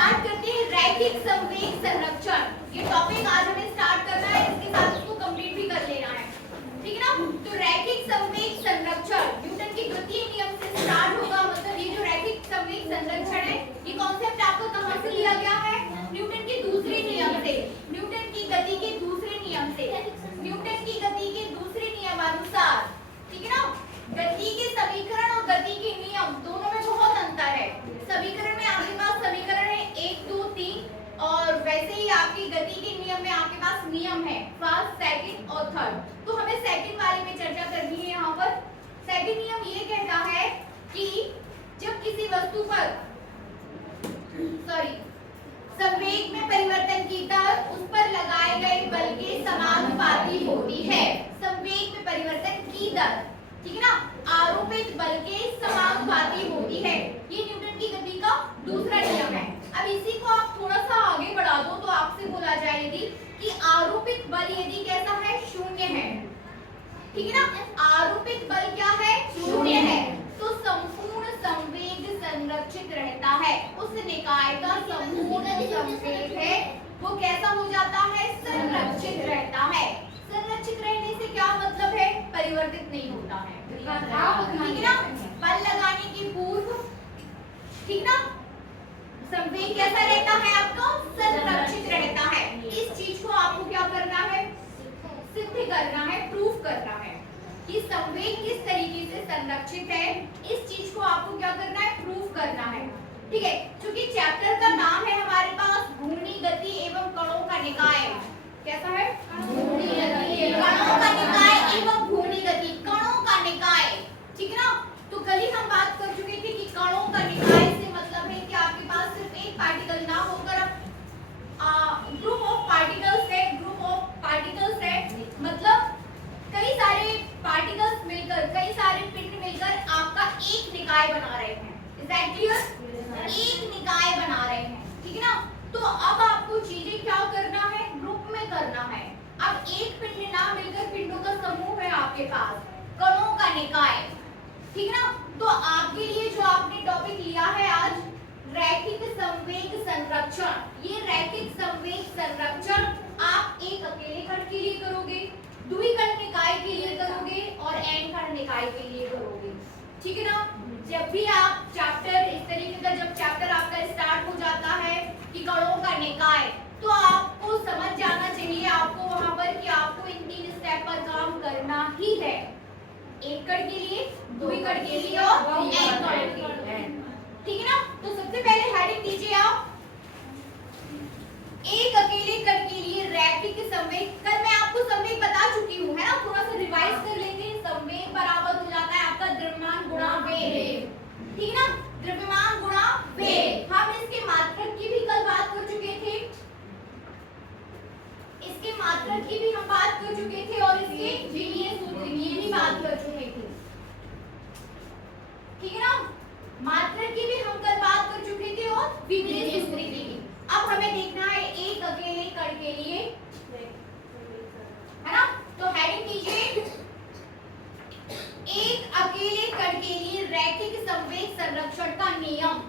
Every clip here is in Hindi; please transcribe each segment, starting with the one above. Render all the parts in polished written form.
स्टार्ट करते हैं रैखिक संवेग संरक्षण। ये टॉपिक आज हमें स्टार्ट करना है, इसके साथ इसको कंप्लीट भी कर लेना है, ठीक है ना। तो रैखिक संवेग संरक्षण न्यूटन के द्वितीय नियम से स्टार्ट होगा। मतलब ये जो रैखिक संवेग संरक्षण है, ये कॉन्सेप्ट आपको कहां से लिया गया है? न्यूटन के दूसरे नियम से, न्यूटन की गति के दूसरे नियम से, न्यूटन की गति के दूसरे नियमानुसार, ठीक है ना। गति के समीकरण और गति के नियम दोनों में बहुत अंतर है। समीकरण में आपके पास समीकरण है 1 2 3 और वैसे ही आपकी गति के नियम में आपके पास नियम है फर्स्ट, सेकंड और थर्ड। तो हमें सेकंड वाले में चर्चा करनी है। यहाँ पर सेकंड नियम ये कहता है कि जब किसी वस्तु पर संवेग में परिवर्तन की दर उस पर लगाए गए बल के समानुपाती होती है। संवेग में परिवर्तन की दर, ठीक है ना, आरोपित बल के समानुपाती होती है। ये न्यूटन की गति का दूसरा नियम है। अब इसी को आप थोड़ा सा आगे बढ़ा दो तो आपसे बोला जाएगी कि आरोपित बल यदि कैसा है? शून्य है, ठीक है ना। आरोपित बल क्या है? शून्य है। तो संपूर्ण संवेग संरक्षित रहता है। उस निकाय का संपूर्ण संवेग है वो कैसा हो जाता है? संरक्षित रहता है। संरक्षित रहने से क्या मतलब है? परिवर्तित नहीं होता है, ठीक है ना। बल लगाने के पूर्व, ठीक ना, संवेग कैसा रहता है आपका? संरक्षित रहता है। इस चीज को आपको क्या करना है? सिद्ध करना है, प्रूफ करना है कि संवेग किस तरीके से संरक्षित है। इस चीज को आपको क्या करना है? प्रूफ करना है, ठीक है। क्योंकि चैप्टर का नाम है हमारे पास घूर्णी गति एवं कणों का निकाय। कैसा है? घूर्णी गति, कणों का निकाय एवं घूर्णी गति, कणों का निकाय, ठीक है ना। तो कल ही हम बात कर चुके थे कि कणों का निकाय से मतलब है कि आपके पास सिर्फ एक पार्टिकल ना होकर ग्रुप ऑफ पार्टिकल्स है, ग्रुप ऑफ पार्टिकल्स है, मतलब कई सारे पार्टिकल्स मिलकर, कई सारे पिंड मिलकर आपका एक निकाय बना रहे हैं। Is that clear? एक निकाय बना रहे हैं, ठीक है ना। तो अब आपको चीजें क्या करना है? ग्रुप में करना है। अब एक पिंड ना मिलकर पिंडों का समूह है आपके पास, कणों का निकाय, ठीक है ना। तो आपके लिए जो आपने टॉपिक लिया है आज, रैखिक संवेग संरक्षण, ये रैखिक संवेग संरक्षण आप एक अकेले कण के लिए करोगे, द्विकण निकाय के लिए करोगे और एन कण निकाय के लिए करोगे, ठीक है ना। जब भी आप चैप्टर इस तरीके का, जब चैप्टर आपका स्टार्ट हो जाता है कि कणों का निकाय, तो आपको समझ जाना चाहिए आपको वहां पर कि आपको इन 3 स्टेप पर काम करना ही है। एक कण के लिए, द्विकण के लिए और एन कण के लिए, ठीक है ना। तो सबसे पहले हेडिंग दीजिए आप, एक अकेले कण के लिए रैखिक संवेग। कल मैं आपको संवेग बता चुकी हूँ, है ना। थोड़ा सा रिवाइज कर लेंगे। संवेग बराबर हो जाता है आपका द्रव्यमान गुणा वेग, ठीक है ना। द्रव्यमान गुणा वेग। हम इसके मात्रक की भी कल बात कर चुके थे, इसके मात्रक की भी हम बात कर चुके थे और इसके विमीय सूत्र की भी बात कर चुके थे, ठीक है ना। मात्रक की भी हम कल बात कर चुके थे और विमीय सूत्र की भी। अब हमें देखना है एक अकेले कण के लिए, है ना। तो हेडिंग कीजिए, एक अकेले कण के लिए रैखिक संवेग संरक्षण का नियम।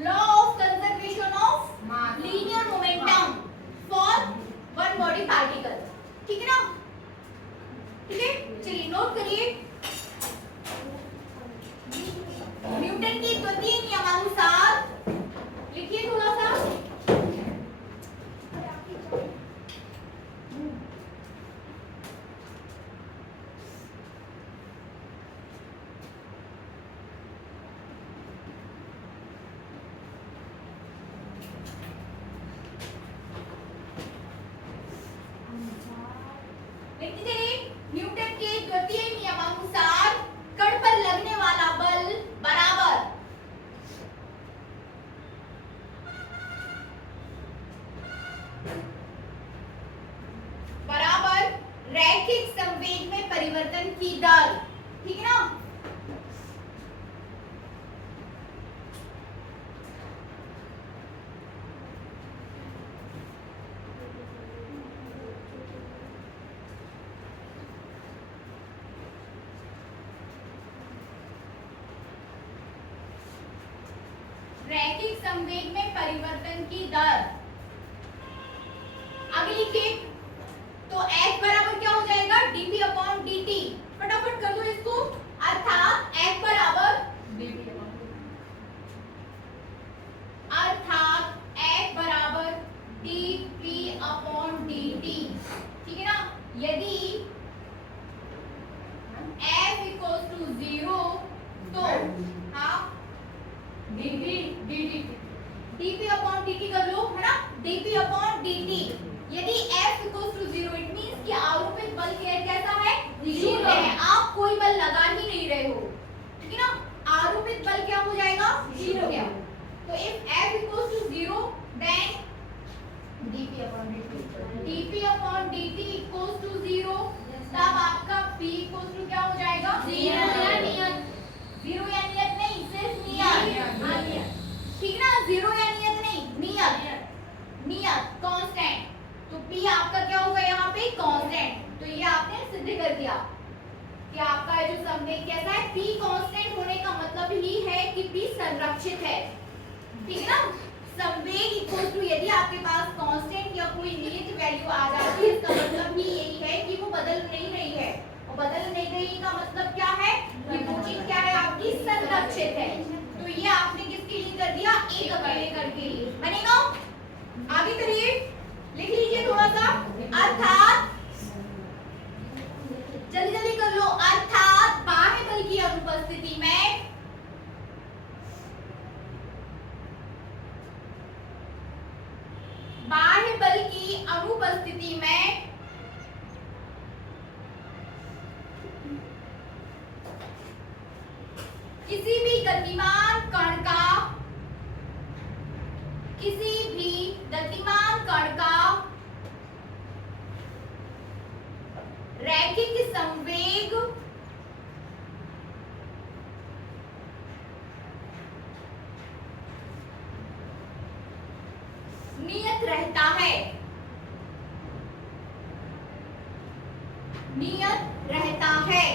लॉ बराबर रैखिक संवेग में परिवर्तन की दर, ठीक है ना। रैखिक संवेग में परिवर्तन की दर आगे लिखिए, तो F बराबर क्या हो जाएगा, dp अपॉन dt। फटाफट कर दो इसको, अर्थात F बराबर dp अपॉन dt, ठीक है ना। यदि F इक्वल्स टू 0 तो हाँ dp अपॉन dt कर लो, है ना, dp अपॉन dt। यदि F equals to 0 it means कि आरोपित बल कैसा है, 0 है। आप कोई बल लगा ही नहीं रहे हो, ठीक है ना, आरोपित बल क्या हो जाएगा, 0 हो गया। तो if F equals to 0 then dp upon dt equals to 0, तब आपका p इक्वल्स टू क्या हो जाएगा, 0 या नियत, 0 या नियत नहीं, सिर्फ नियत, ठीक ना, 0 या नियत नहीं, नियत कांस्टेंट। तो p आपका क्या होगा यहाँ पे, कांस्टेंट। तो ये आपने सिद्ध कर दिया कि आपका जो संवेग कैसा है, p कांस्टेंट होने का मतलब ही है कि p संरक्षित है, ठीक है ना। संवेग इक्वल टू यदि आपके पास कांस्टेंट या कोई नियत वैल्यू आ जाती है, इसका मतलब ही यही है कि वो बदल नहीं रही है, और बदल नहीं रही का मतलब क्या है कि वो चीज क्या है, आपकी संरक्षित है। तो ये आपने किसके लिए कर दिया, एक अकेले कर के लिए बनेगा। आगे करिए, लिख लीजिए थोड़ा सा, अर्थात जल्दी जल्दी कर लो, अर्थात बाह्य बल की अनुपस्थिति में किसी भी गतिमान कण का रैखिक संवेग नियत रहता है,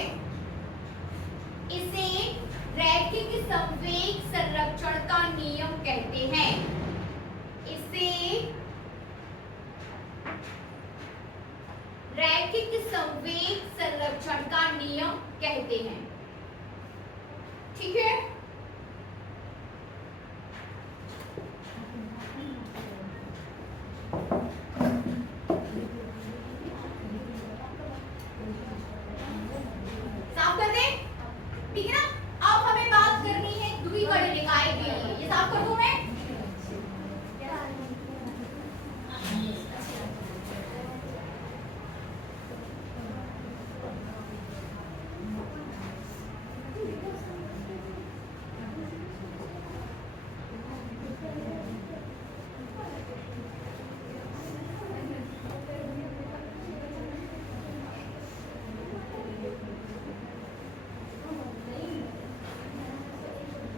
इसे रैखिक संवेग संरक्षण का नियम कहते हैं। इसे रैखिक संवेग संरक्षण का नियम कहते हैं, ठीक है। साफ कर दें, ठीक है ना। अब हमें बात करनी है द्विकर्ण निकाय के लिए, ये साफ कर दूं मैं।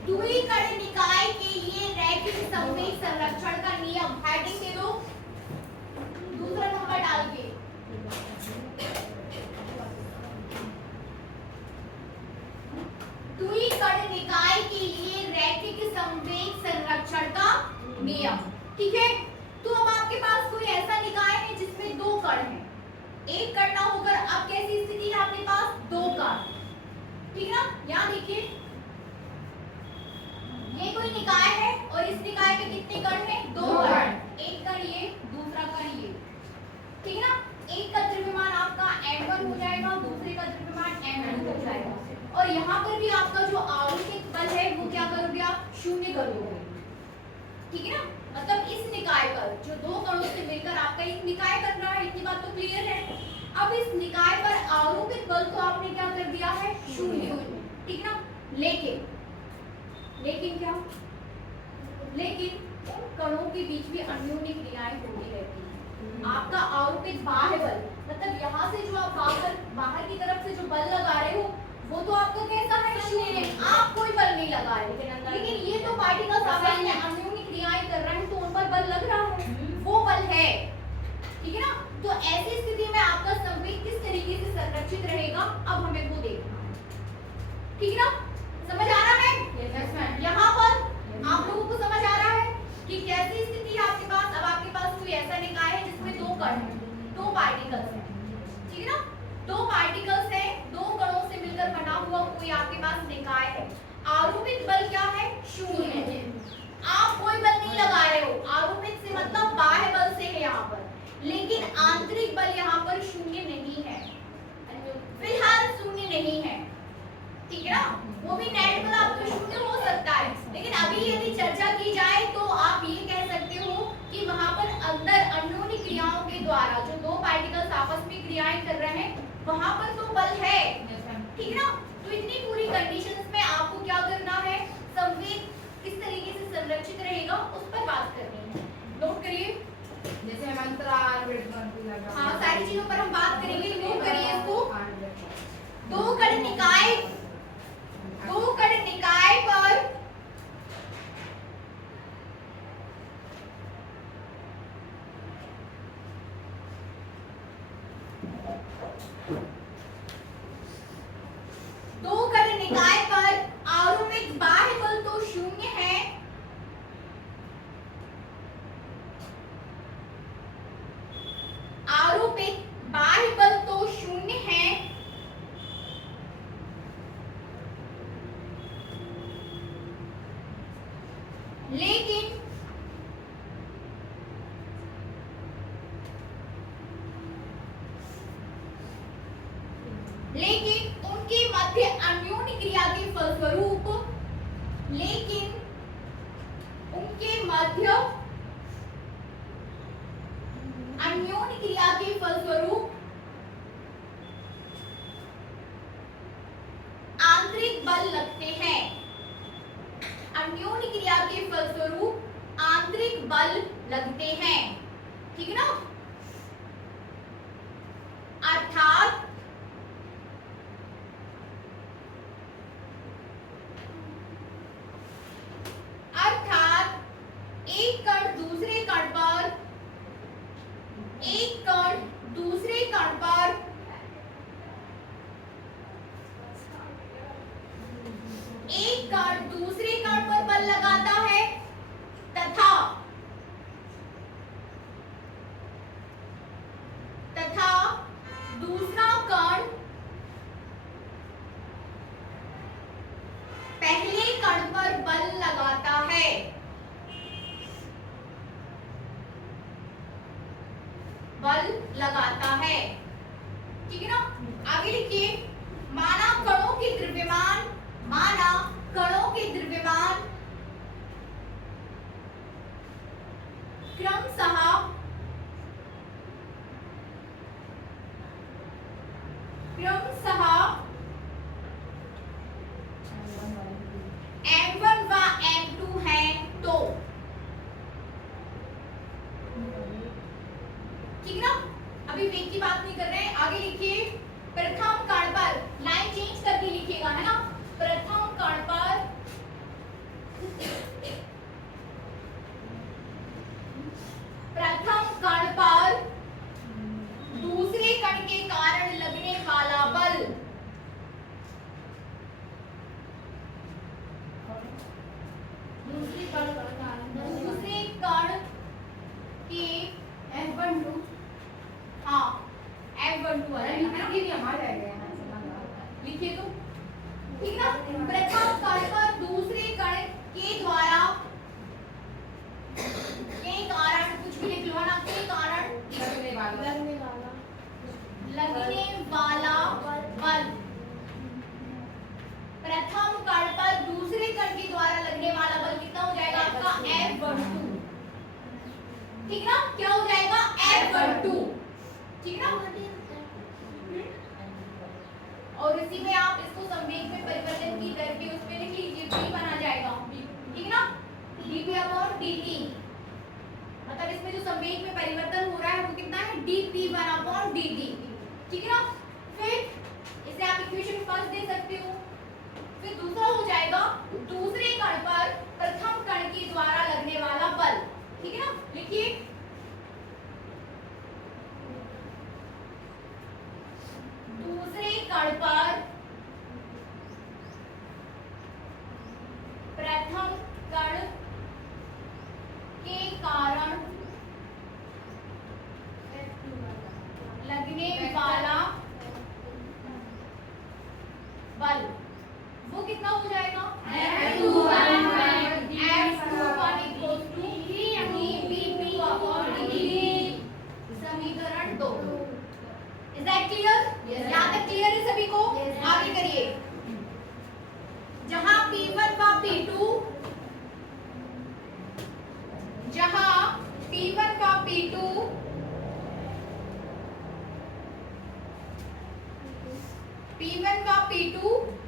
द्विकर्ण निकाय के लिए रैखिक संवेग संरक्षण का नियम, हेडिंग दे दो दूसरा नंबर डाल के। द्विकर्ण निकाय के लिए रैखिक संवेग संरक्षण का नियम, ठीक है। तो अब आपके पास कोई ऐसा निकाय है जिसमें दो कण हैं, एक कण ना होकर अब कैसी स्थिति है आपके पास, दो कण, ठीक है ना। यहाँ देखिए, ये कोई निकाय है और इस निकाय में कितने कण हैं, दो कण, एक कण ये, दूसरा कण ये, ठीक है ना। एक का द्रव्यमान आपका m1 हो जाएगा, दूसरे का द्रव्यमान m2 हो जाएगा, और यहाँ पर भी आपका जो आरोपित बल है वो क्या करोगे आप, शून्य कर दोगे, ठीक है ना। मतलब इस निकाय पर जो दो कणों से मिलकर आपका एक निकाय बन रहा है, इतनी बात तो क्लियर है। अब इस निकाय पर आरोपित बल को आपने क्या कर दिया है, शून्य, ठीक है ना। लेकिन क्या, लेकिन कणों के बीच भी अन्योन्य क्रियाएं होती रहती हैं, आपका आरोपित बाह्य बल, मतलब यहाँ से जो आप बाहर की तरफ से जो बल लगा रहे हो वो तो आपका कैसा है, शून्य, आप कोई बल नहीं लगा रहे, लेकिन ये तो पार्टिकल्स आपस में अन्योन्य क्रियाएं कर रहे हैं तो उन पर बल लग रहा है, वो बल है, ठीक है ना। तो ऐसी स्थिति में आपका संवेग किस तरीके से संरक्षित रहेगा, अब हमें वो देखना है, ठीक है ना। समझ आ रहा है? यहाँ पर आप लोगों को समझ आ रहा है कि कैसी स्थिति है आपके पास। अब आपके पास कोई ऐसा निकाय है जिसमें दो कण हैं, दो पार्टिकल्स हैं, ठीक है ना, दो पार्टिकल्स हैं, दो कणों से मिलकर बना हुआ कोई आपके पास निकाय है। आरोपित बल क्या है, शून्य है, आप कोई बल नहीं लगा रहे हो, आरोपित से मतलब बाह्य बल से है यहाँ पर, लेकिन आंतरिक बल यहाँ पर शून्य नहीं है, फिलहाल शून्य नहीं है, ठीक है ना। वो भी नेट बल आपका शून्य हो सकता है, लेकिन अभी यदि चर्चा की जाए तो आप ये कह सकते हो कि वहां पर अंदर अन्योन्य क्रियाओं के द्वारा जो दो पार्टिकल्स आपस में क्रियाएं कर रहे हैं वहां पर तो बल है, ठीक है ना। तो इतनी पूरी कंडीशंस में आपको क्या करना है, संवेग किस तरीके से संरक्षित रहेगा उस पर बात करनी है, नोट करिए। जैसे हम अंतराल लगा, हाँ, सारी चीजों पर हम बात करेंगे, नोट करिए इसको। दो कण निकाय पर आरोपित बाह्य बल तो शून्य है, आरोपित बाह्य बल तो शून्य है, लेकिन उनके मध्य अन्योन्य क्रिया के फलस्वरूप, लेकिन उनके मध्य अन्योन्य क्रिया के फलस्वरूप आंतरिक बल लगते हैं, अन्योन्य क्रिया के फलस्वरूप आंतरिक बल लगते हैं, ठीक है ना। अर्थात एक कण दूसरे कण पर बल लगाता है तथा दूसरा कण पहले कण पर बल लगाता है, ठीक है ना। आगे लिखिए, माना कणों के द्रव्यमान क्रमशः M1 व M2 है तो, ठीक है ना। अभी वेग की बात नहीं कर रहे हैं, आगे लिखिए, प्रथम कण पर, लाइन चेंज करके लिखिएगा, है ना। प्रथम कण पर दूसरे कण के कारण लगने वाला बल, दूसरे कण के F12, हाँ F12 लिखिए तो, ठीक ना। प्रथम कण पर दूसरे कण के द्वारा के कारण, कुछ भी लिख लो ना, के कारण लगने वाला बल, प्रथम कण पर दूसरे कण के द्वारा लगने वाला बल कितना हो जाएगा आपका, F12, ठीक ना। क्या हो जाएगा, F12, ठीक ना। और इसी में आप इसको संवेग में परिवर्तन की करके उसमें लिख लीजिए, v बना जाएगा, ठीक ना, dp/dt, मतलब इसमें जो संवेग में परिवर्तन हो रहा है वो कितना है dp1/dt, ठीक है ना। फिर इसे आप इक्वेशन फर्स्ट दे सकते हो। फिर दूसरा हो जाएगा दूसरे कण पर प्रथम कण के द्वारा लगने वाला बल, ठीक है ना। लिखिए दूसरे कण पर प्रथम कण के कारण लगने वाला बल वो कितना हो जाएगा F21 equals to dP2/dt, समीकरण 2। Is that clear? यहाँ तक क्लियर है सभी को? आगे करिए। जहां P1 व P2 P1 व P2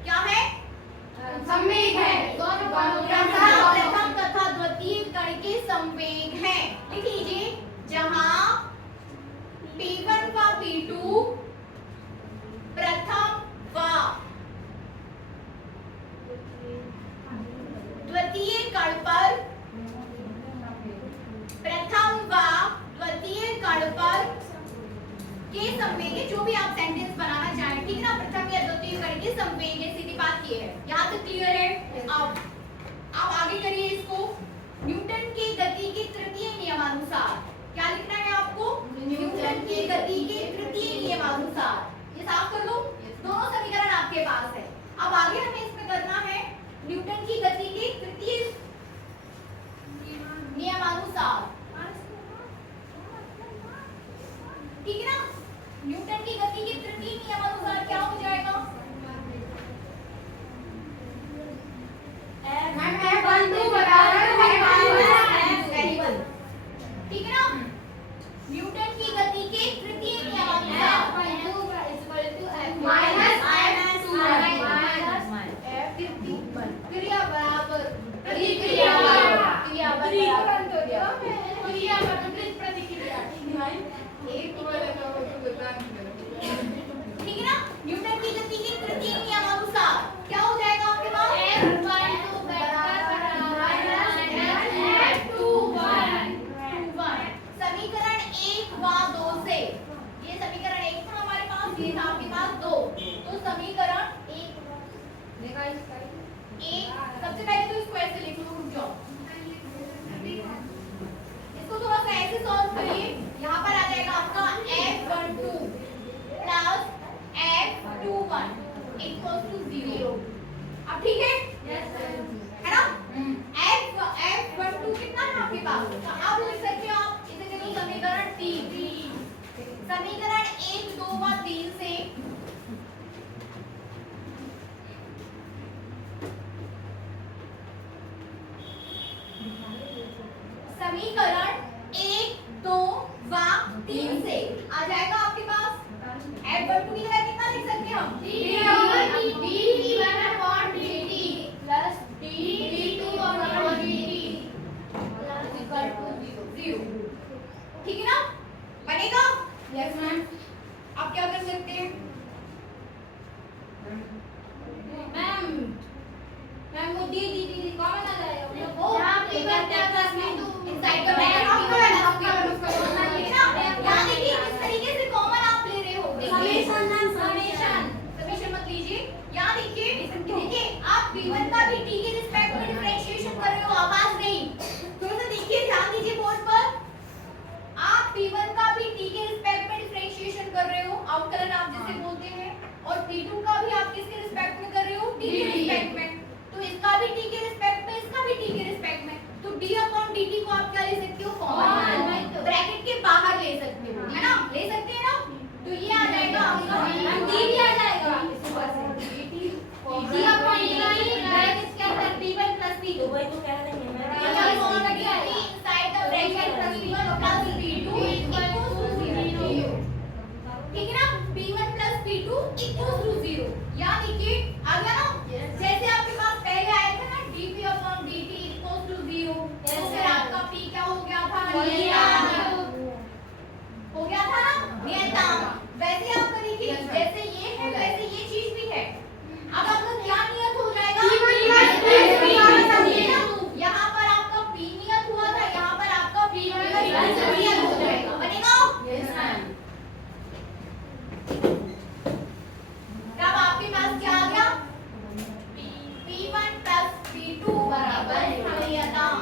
क्या है? संवेग है। प्रथम तथा द्वितीय कण के संवेग है। लिख लीजिए जहां P1 व P2 प्रथम व द्वितीय कण पर के संवेग है। जो भी आप सेंटेंस बनाना चाहें, ठीक है ना। प्रथम या द्वितीय कण के संवेग है, सीधी बात ये है। यहाँ तक क्लियर है? अब आगे करिए इसको। न्यूटन की गति के तृतीय नियमानुसार क्या लिखना है आपको? न्यूटन की गति के तृतीय नियमानुसार। ये साफ कर लो। दोनों समीकरण आपके पास है। अब आगे हमें इसमें करना है न्यूटन की गति के तृतीय नियमानुसार, ठीक है ना। न्यूटन की गति के तृतीय नियमानुसार क्या हो जाएगा? ठीक है ना। न्यूटन की गति के तृतीय नियमानुसार क्रिया बराबर प्रतिक्रिया, ठीक है ना। न्यूटन की गति के तृतीय नियमानुसार क्या हो जाएगा आपके पास? समीकरण 1 व 2 से, ये समीकरण 1 था हमारे पास, ये था आपके पास 2। तो समीकरण 1 सबसे पहले तो इसको ऐसे लिख लो, रुक जाओ। इसको थोड़ा सा ऐसे सॉल्व करिए। यहाँ पर आ जाएगा आपका F12 plus F21 equals to 0। अब ठीक है? है ना। F12 कितना है आपके पास? तो अब लिख सकते हो आप इसे, देखो समीकरण 3। समीकरण 1, 2 व 3 से समीकरण 1, 2 व 3 से आ जाएगा आपके पास F12 की जगह कितना लिख सकते हैं हम? dP1/dt plus dP2/dt equal to 0। ठीक है ना। बनेगा? Yes ma'am. आप क्या कर सकते हैं मैम? वो डी कॉमन आ जाएगा वो P1 plus P2 inside the bracket यहाँ देखिए किस तरीके से कॉमन आप ले रहे हो। समेशन मत लीजिए। यहाँ देखिए आप P1 का भी t के रिस्पेक्ट में डिफरेंशिएशन कर रहे हो, आवाज नहीं। थोड़ा सा देखिए, ध्यान दीजिए बोर्ड पर। आप P1 का भी t के रिस्पेक्ट में डिफरेंशिएशन कर रहे हो, अवकलन आप जिसे बोलते हैं, और P2 का भी आप किसके रिस्पेक्ट में कर रहे हो? t के रिस्पेक्ट में। तो इसका भी t के रिस्पेक्ट में, इसका भी t के रिस्पेक्ट में। तो d/dt को आप क्या ले सकते हो? कॉमन ब्रैकेट के बाहर ले सकते हो, है ना। ले सकते हैं ना। तो ये आ जाएगा आपका d भी आ जाएगा ब्रैकेट के अंदर P1 प्लस P2 वही तो कह रहे हैं मैं। Inside the bracket plus P1 plus P2 equal to 0। ठीक है ना। P1 plus P2 equal to 0। याद देखिए आ गया ना। जैसे आपके पास पहले आया था ना dP/dt इक्वल टू 0, तो फिर आपका P क्या हो गया था? गया था ना नियतांक। वैसे आप करेंगे जैसे ये है वैसे ये चीज भी है। अब आपका क्या नियत हो जाएगा? यहाँ पर आपका P नियत हुआ था, यहाँ पर आपका P नियत हो जाएगा। बनेगा? तब आपके पास क्या आ गया? P1 प्लस P2 बराबर नियतांक।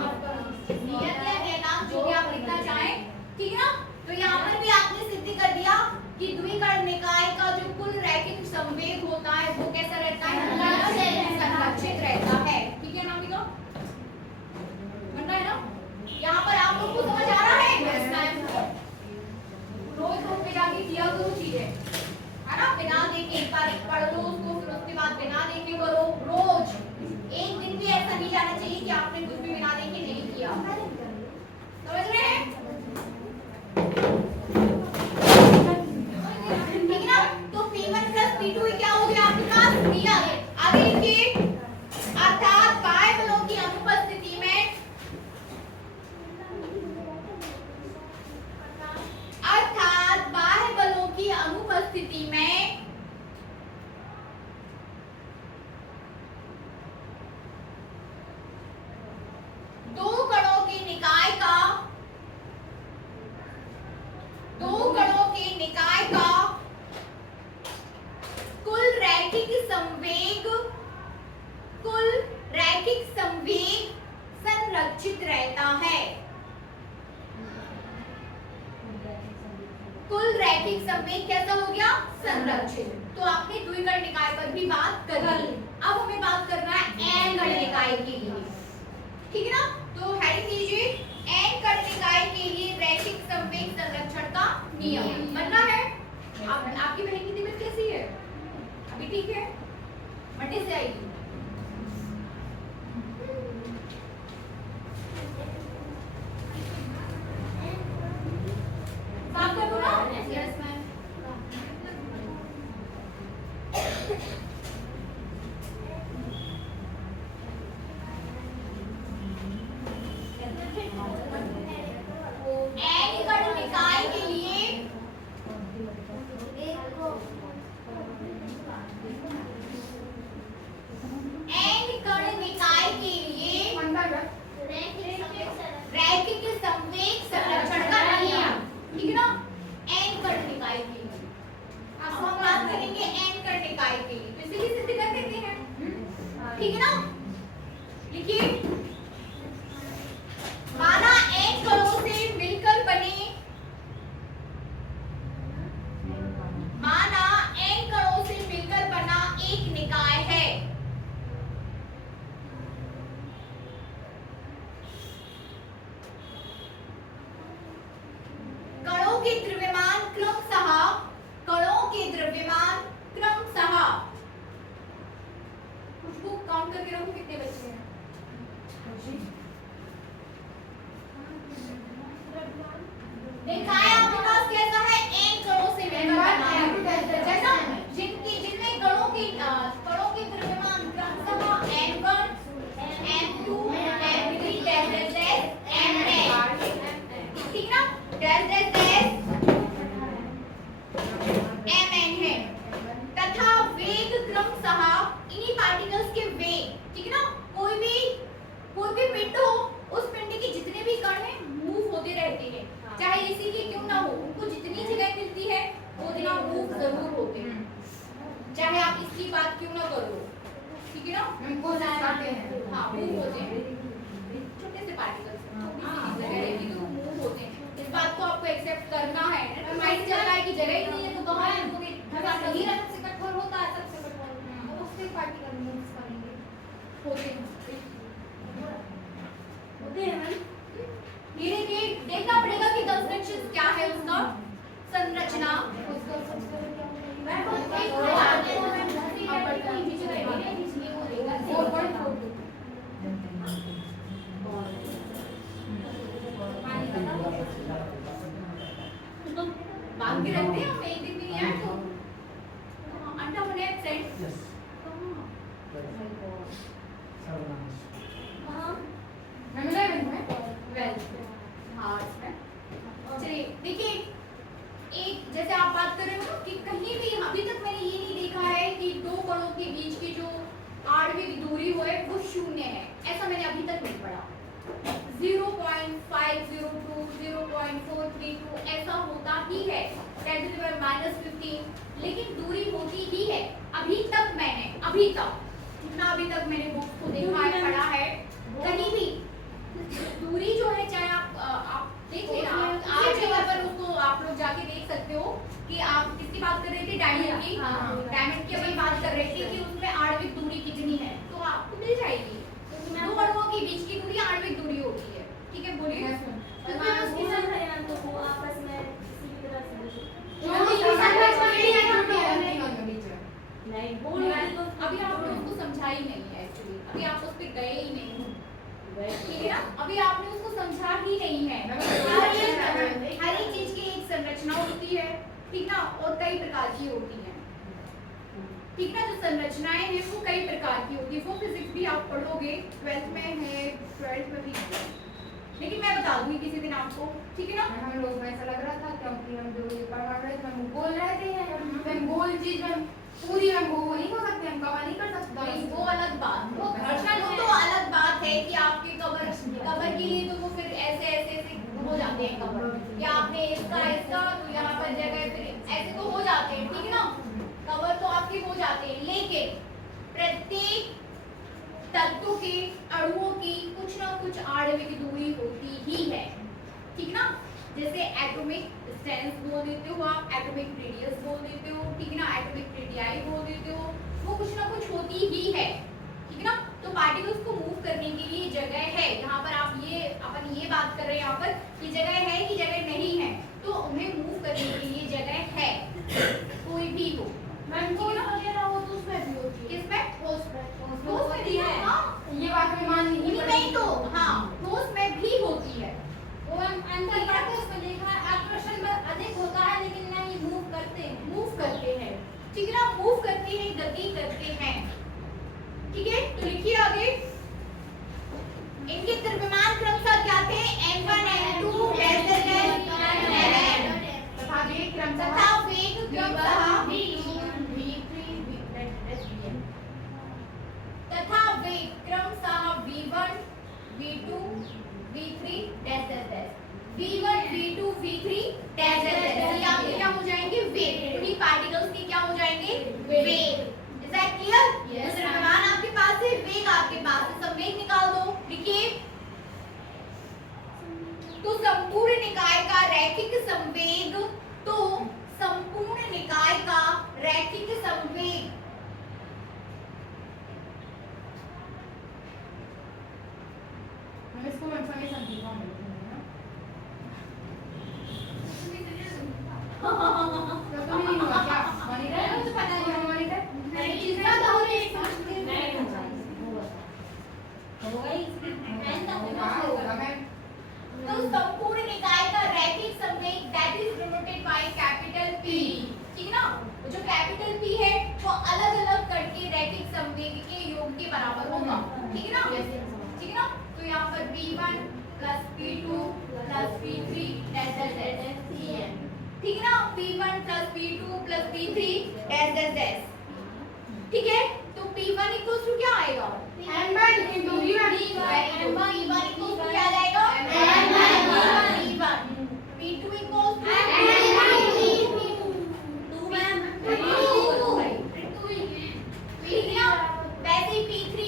नियत या नियतांक जो भी आप लिखना चाहें, ठीक है ना? तो यहाँ पर भी आपने सिद्ध कर दिया कि द्विकर्ण निकाय का जो कुल रैखिक संवेग होता है वो कैसा रहता है? संरक्षित रहता है। ठीक है ना अम्बिका? बन रहा है ना? यहाँ पर आप लोग को समझ आ रहा है? रोज पे जाके किया करो चीजें, है ना? बिना देखे एक बार पढ़ लो उसको, फिर उसके बाद बिना देखे करो रोज। एक दिन भी ऐसा नहीं जाना चाहिए कि आपने कुछ भी बिना देखे नहीं किया। समझ रहे हैं? ठीक है ना? तो P1 प्लस P2 क्या हो गया आपके पास? नियत। आगे लिखिए, अर्थात बाह्य बलों की अनुपस्थिति में दो कणों के निकाय का कुल रैखिक संवेग संरक्षित रहता है। कुल रैखिक संवेग कैसा हो गया? संरक्षित। तो आपने द्विकर्ण निकाय पर भी बात कर ली। अब हमें बात करना है एन कर्ण निकाय के लिए। ठीक है ना? तो हेडिंग दीजिए एन कर्ण निकाय के लिए रैखिक संवेग संरक्षण का नियम बनना है। आपकी बहन की तबीयत कैसी है? अभी ठीक है? मंडे से आएगी। बात कर दो ना? Yes ma'am. एन कर्ण निकाय के लिए रैखिक संवेग संरक्षण का नियम। ठीक है ना? एन कर्ण निकाय के लिए अब हम बात करेंगे एन कर्ण निकाय के लिए। तो इसे भी सिद्ध कर देते हैं। ठीक है ना? लिखिए, माना एन कणों से मिलकर बने बना एक निकाय है। कणों के द्रव्यमान क्रमशः खुशबू काउंट करके रखो कितने बचे हैं। निकाय आपके पास कैसा है? एन कणों से मिलकर बना है। जैसा जिनमें कणों के द्रव्यमान क्रमशः n1 n2 n3 dash mn। ठीक ना? डैश mn है तथा वेग क्रमशः इन्हीं पार्टिकल्स के वेग। ठीक है ना? कोई भी पिंड हो, उस पिंड के जितने भी कण हैं मूव होते रहते हैं, चाहे इसी के क्यों ना हो, उनको जितनी जगह मिलती है उतना मूव जरूर होते हैं, चाहे आप इसकी बात क्यों ना करो। ठीक है ना? उनको लाते हैं। हाँ, मूव होते हैं। छोटे से पार्टिकल्स छोटी सी जगह रहेगी तो मूव होते हैं। इस बात को आपको एक्सेप्ट करना है। माइंड चल रहा है कि जगह ही नहीं है तो कहाँ है? सही रंग से कठोर होता है, सबसे कठोर तो उससे पार्टिकल मूव्स करेंगे। होते हैं। मैम। ये देखिए, देखना पड़ेगा कि कंस्ट्रक्शन क्या है उसका, संरचना। उसका सबसे क्या बांध के रखते हैं हम, एक दिन भी नहीं आए तो अंडा बने एब्सेंट। चलिए देखिए, आणविक दूरी हो वो 0 है, ऐसा मैंने अभी तक नहीं पढ़ा। 0.502 0.432 ऐसा होता ही है 10⁻⁻15, लेकिन दूरी होती ही है। अभी तक जितना अभी तक मैंने बुक्स को देखा है, पढ़ा है, कहीं भी दूरी जो है, चाहे आप देख लेना, आज जगह पर उसको आप लोग जाके देख सकते हो कि आप किसकी बात कर रहे थे, डायमंड की। डायमंड की अपन बात कर रहे थे कि उसमें आणविक दूरी कितनी है, तो आपको मिल जाएगी। दो अणुओं के बीच की दूरी आणविक दूरी होती है। ठीक है, बोलिए। अभी आपने उसको समझा ही नहीं है एक्चुअली, अभी आप उस पर गए ही नहीं, ठीक है ना, अभी आपने उसको समझा ही नहीं है। हर एक चीज की एक संरचना होती है, ठीक ना, और कई प्रकार की होती है, ठीक ना। जो संरचनाएं हैं वो कई प्रकार की होती है, वो फिजिक्स भी आप पढ़ोगे, 12th में है, 12th में भी, लेकिन मैं बता दूंगी किसी दिन आपको, ठीक है ना। हम लोग में ऐसा लग रहा था क्योंकि हम जो ये पढ़ रहे थे हम बोल रहे थे, हम गोल चीज में पूरी हम वो नहीं हो सकते, हम कवर नहीं कर सकते, वो अलग बात, वो तो अलग बात है कि आपके कवर के लिए तो वो फिर ऐसे हो जाते हैं कवर, या आपने इसका तो यहाँ पर जगह फिर ऐसे तो हो जाते हैं, ठीक है ना, कवर तो आपके हो जाते हैं, लेकिन प्रत्येक तत्व के अणुओं की कुछ ना कुछ आणविक दूरी होती ही है, ठीक ना। जैसे एटॉमिक डिस्टेंस बोल देते हो आप, एटॉमिक रेडियस बोल देते हो, ठीक है ना, एटॉमिक रेडियाई बोल देते हो, वो कुछ ना कुछ होती ही है, ठीक है ना। तो पार्टिकल्स को मूव करने के लिए जगह है, यहाँ पर अपन ये बात कर रहे हैं, यहाँ पर कि जगह है कि जगह नहीं है, तो उन्हें मूव करने के लिए जगह है, कोई भी हो। वगैरह हो तो उसमें भी होती है, किसमें? ठोस में भी है, ये बात मैं मान ली नहीं तो हाँ, ठोस में भी होती है। वो हम अंतर करते हैं, उसमें देखा है आकर्षण में अधिक होता है, लेकिन नहीं मूव करते हैं, ठीक है ना, मूव करते हैं, गति करते हैं, ठीक है। तो लिखिए आगे, इनके द्रव्यमान क्रमशः क्या थे, n1 n2 तथा वेग क्रमशः तथा वेग क्रमशः v1 v2 v3 v1 v2 v3 ये आपके क्या हो जाएंगे, वेग, पूरी पार्टिकल्स के क्या हो जाएंगे, वेग। Is that clear? तो द्रव्यमान आपके पास है, वेग आपके पास है, संवेग निकाल दो। लिखिए, तो संपूर्ण निकाय का रैखिक संवेग, तो संपूर्ण निकाय का रैखिक संवेग हम इसको इन्फॉर्मेशन दी कौन देते हैं ना, तो तुम्हें नहीं हुआ क्या मॉनिटर, मुझे पता नहीं है। मॉनिटर नहीं, इसका तो हमने होगा मैं तो संपूर्ण निकाय का रैखिक संवेग that is denoted by capital P, ठीक है ना। जो कैपिटल P है वो अलग-अलग कण के रैखिक संवेग के योग के बराबर होगा, ठीक है ना, ठीक है ना। तो यहाँ पर P1 plus P2 plus P3 dash dash dash, ठीक है ना, P1 plus P2 plus P3 dash dash dash, ठीक है। तो P1 इक्वल्स टू क्या आएगा, n1 into v1 P1 equals to क्या आ जाएगा, P1 P2 इक्वल्स टू ठीक है ना, वैसे ही P3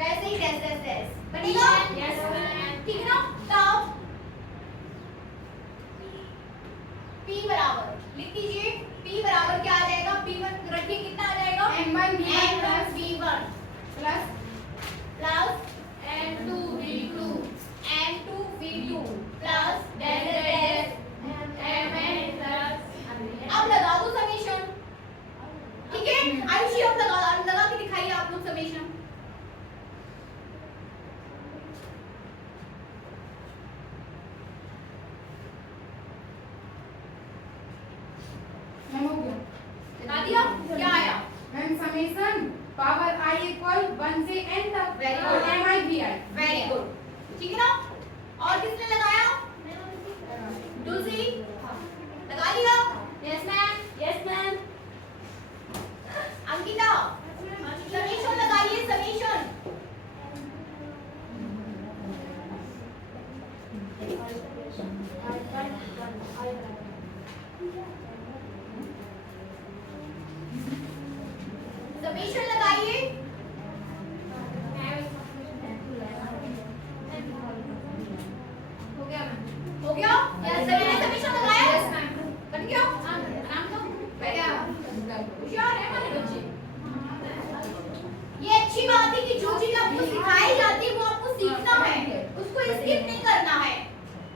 वैसे ही dash dash dash बनेगा, ठीक है ना। तब P बराबर लिख दीजिए, P बराबर क्या आ जाएगा, P1 रखिए कितना आ जाएगा, n1 v1 n1 v1 plus plus n2 v2 n2 v2 plus dash dash dash mn plus, अब लगा दो समेशन, ठीक है। आयुषी अब लगा के दिखाइए आप लोग समेशन, मैम हो गया, लगा दिया, क्या आया, ma'am summation power i equal 1 से n तक, Very good. mi vi, very good, ठीक है ना। और किसने लगाया, दूसरी लगा लिया, यस मैम अंकिता समेशन लगाइए, समेशन समीकरण लगाइए। हो गया मैम। हो गया? सभी ने समीकरण लगाया? Yes ma'am. बन गया? आराम से होशियार है हमारे बच्चे। ये अच्छी बात है कि जो चीज आपको सिखाई जाती है वो आपको सीखना है, उसको स्किप नहीं करना है,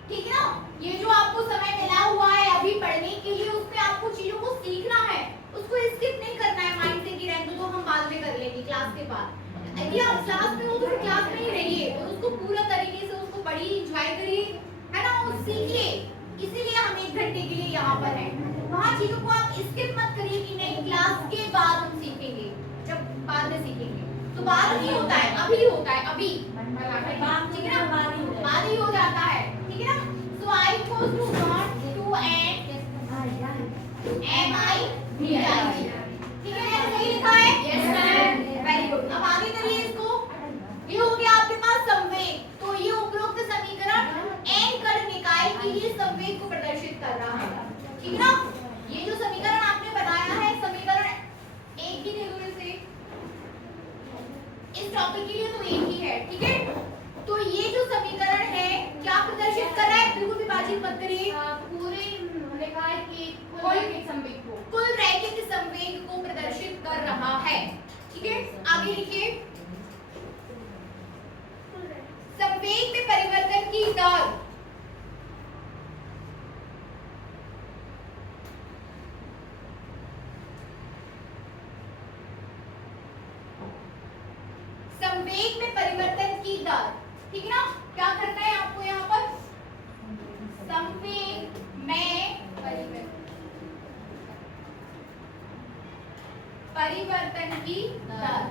ठीक है ना? ये जो आपको समय मिला हुआ है अभी पढ़ने के लिए, उसमें आपको चीजों को सीखना है, उसको स्किप नहीं करना है माइंड से कि रहने दो तो हम बाद में कर लेंगे क्लास के बाद। यदि आप क्लास में हो तो फिर क्लास में ही रहिए और उसको पूरा तरीके से उसको पढ़िए, एंजॉय करिए, है ना, और सीखिए। इसीलिए हम 1 घंटे के लिए यहाँ पर हैं। वहाँ चीजों को आप स्किप मत करिए कि नहीं क्लास के बाद हम सीखेंगे, जब बाद में सीखेंगे तो बाद नहीं होता है, अभी होता है, अभी, ठीक है ना, बाद ही हो जाता है, ठीक है ना। So I equals to 1 to n m I v I, ठीक है, सही लिखा है? Yes ma'am. Very good. अब आगे करिए इसको। ये हो गया आपके पास संवेग, तो ये उपरोक्त समीकरण n कण निकाय के लिए संवेग को प्रदर्शित कर रहा है, ठीक है ना। ये जो समीकरण आपने बनाया है, समीकरण एक ही दे दो इसे, इस टॉपिक के लिए तो एक ही है, ठीक है। तो ये जो समीकरण है क्या प्रदर्शित कर रहा है? बिल्कुल भी बातचीत मत करिए। पूरे लिखा है कि कुल के संवेग को, कुल रैखिक संवेग को प्रदर्शित कर रहा है, ठीक है। आगे लिखिए, संवेग में परिवर्तन की दर संवेग में परिवर्तन की दर, ठीक है ना। क्या करना है आपको यहाँ पर? संवेग में परिवर्तन की दर,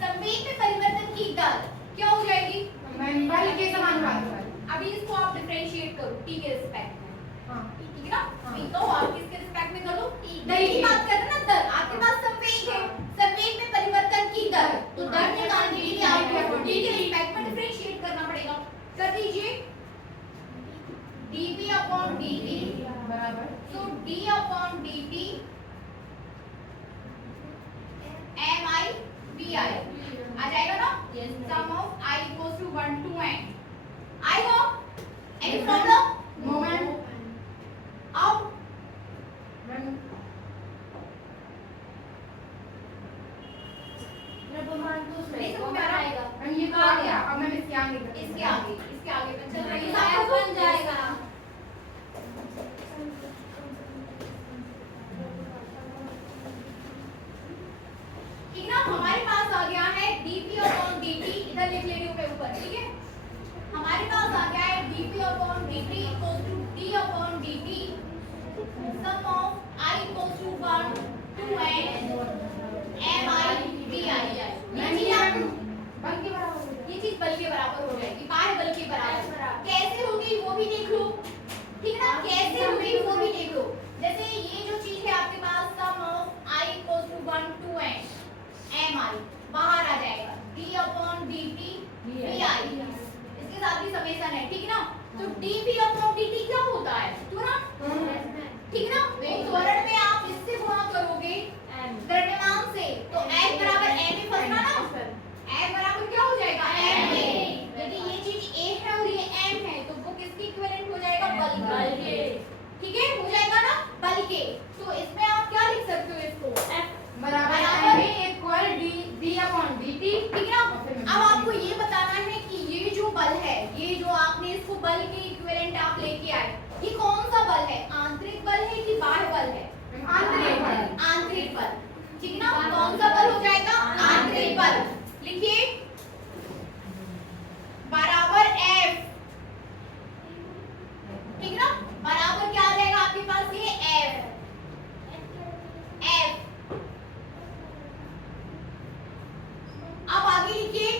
संवेग में परिवर्तन की दर क्या हो जाएगी? मैम बल के समानुपाती। अभी इसको आप डिफरेंशिएट करो t के रिस्पेक्ट में, हाँ ठीक है ना। हाँ। t तो आप किसके रिस्पेक्ट में करो? दर की बात कर रहे ना, दर। आपके पास संवेग है, संवेग में परिवर्तन की दर, तो दर निकालने के लिए आपको t के रिस्पेक्ट में डिफरेंशिएट करना पड़ेगा। कर दीजिए, dp अपॉन dt बराबर, तो d upon dt mi vi आ जाएगा ना। Sum of i equals to 1 to n आएगा। Any problem? No ma'am. अब मैम नहीं समझ में आ रहा है? मैम ये तो आ गया, अब मैम इसके आगे इसके आगे में चल रही है, F बन जाएगा। ठीक ना। हमारे पास आ गया है dp अपॉन dt, इधर लिख ले रही हूं मैं ऊपर, ठीक है। हमारे पास आ गया है dp upon dt equals to d upon dt sum of i equals to 1 to n mi vi। Ma'am ये ये चीज बल के बराबर हो गया। ये चीज बल के बराबर हो जाएगी, बाह्य बल के बराबर। कैसे होगी वो भी देख लो, ठीक है ना। कैसे होगी वो भी देख लो। जैसे ये जो चीज है आपके पास sum of i equals to 1 to n mi, बाहर आ जाएगा d अपॉन dt vi, इसके साथ ही समेशन है, ठीक है ना। तो dv अपॉन dt क्या होता है? त्वरण, ठीक है ना। तो त्वरण में आप इससे गुणा करोगे द्रव्यमान से, तो n बराबर m में फंसना ना, m बराबर क्या हो जाएगा? m में। यदि ये चीज a है और ये m है तो वो किसके इक्विवेलेंट हो जाएगा? बल के, ठीक है, हो जाएगा ना, बल के। तो इसमें आप क्या लिख सकते हो? इसको F बराबर m equal d upon dt, ठीक है ना। अब आपको ये बताना है कि ये जो बल है, ये जो आपने इसको बल के इक्विवेलेंट आप लेके आए, ये कौन सा बल है? आंतरिक बल है कि बाह्य बल है? आंतरिक बल। आंतरिक बल, ठीक है ना। कौन सा बल हो जाएगा? आंतरिक बल। लिखिए बराबर F, ठीक है ना। बराबर क्या आ जाएगा आपके पास? ये F, F। अब आगे लिखिए,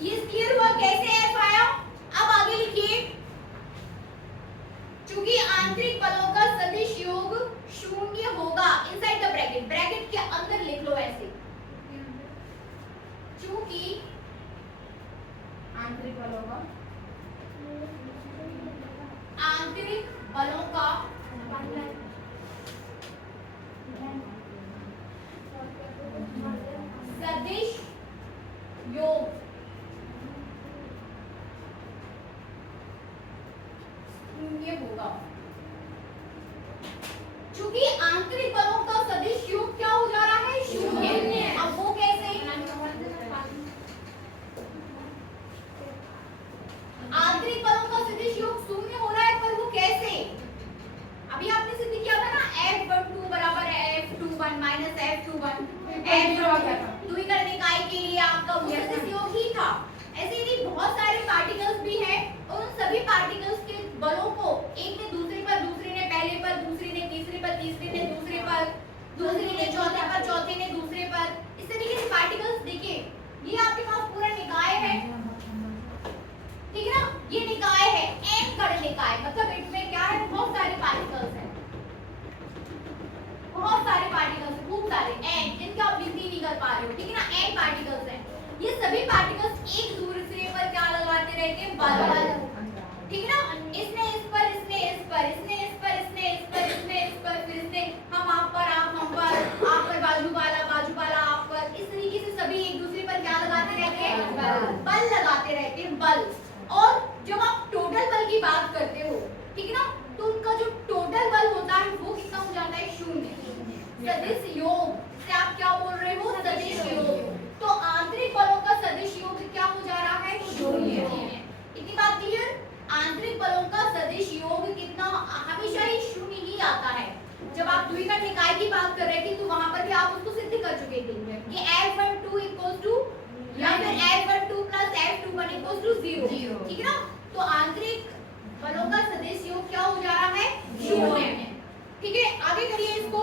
ये क्लियर हुआ कैसे F आया? अब आगे लिखिए, चूंकि आंतरिक बलों का सदिश योग शून्य होगा, इनसाइड द ब्रैकेट, ब्रैकेट के अंदर लिख लो ऐसे, चूंकि आंतरिक बलों का आंतरिक बलों का सदिश योग क्या हो जा रहा है? शून्य। अब वो कैसे? आंतरिक बलों का सदिश योग शून्य हो रहा है, पर वो कैसे? अभी आपने सिद्ध किया था ना, F12 बराबर है F21 माइनस F21। द्विकर्ण निकाय के लिए आपका वो सदिश योग ही था। ऐसे यदि बहुत सारे पार्टिकल्स भी हैं और उन सभी पार्टिकल्स के बलों को एक ने दूसरे पर, दूसरे ने पहले पर, दूसरे ने तीसरे पर, तीसरे ने दूसरे पर, दूसरे ने चौथे पर, चौथे ने दूसरे पर, इस तरीके से पार्टिकल्स देखिए, ये आपके पास पूरा निकाय है, ठीक है ना? ये निकाय है, n कण निकाय, मतलब इसमें क्या है? बहुत सारे पार्टिकल्स हैं, बहुत सारे पार्टिकल्स, खूब सारे n, जिनका आप गिनती नहीं कर पा रहे हो, ठीक है ना? n पार्टिकल्स हैं। ये सभी पार्टिकल्स एक दूसरे पर क्या लगाते रहते हैं? बल, ठीक है ना? इसने इस पर, इसने इस पर, इसने इस पर, इसने इस पर, इसने इस पर, फिर इसने हम आप पर, आप हम पर, आप पर बाजू वाला आप पर, इस तरीके से सभी एक दूसरे पर क्या लगाते रहते हैं? बल लगाते रहते हैं, बल। और जब आप टोटल बल की बात करते हो, ठीक है ना, तो उनका जो टोटल बल होता है वो कितना हो जाता है? शून्य। सदिश योग से आप क्या बोल रहे हो? सदिश योग। तो आंतरिक बलों का सदिश योग क्या हो जा रहा है? शून्य। इतनी बात क्लियर? आंतरिक बलों का सदिश योग कितना? हमेशा ही शून्य ही आता है। जब आप द्विकर्ण निकाय की बात कर रहे थे तो वहां पर भी आप उसको सिद्ध कर चुके थे कि F12 इक्वल्स टू या फिर F12 plus F21 equals to 0, ठीक है ना? तो आंतरिक बलों का सदिश योग क्या हो जा रहा है? शून्य। ठीक है, आगे करिए इसको।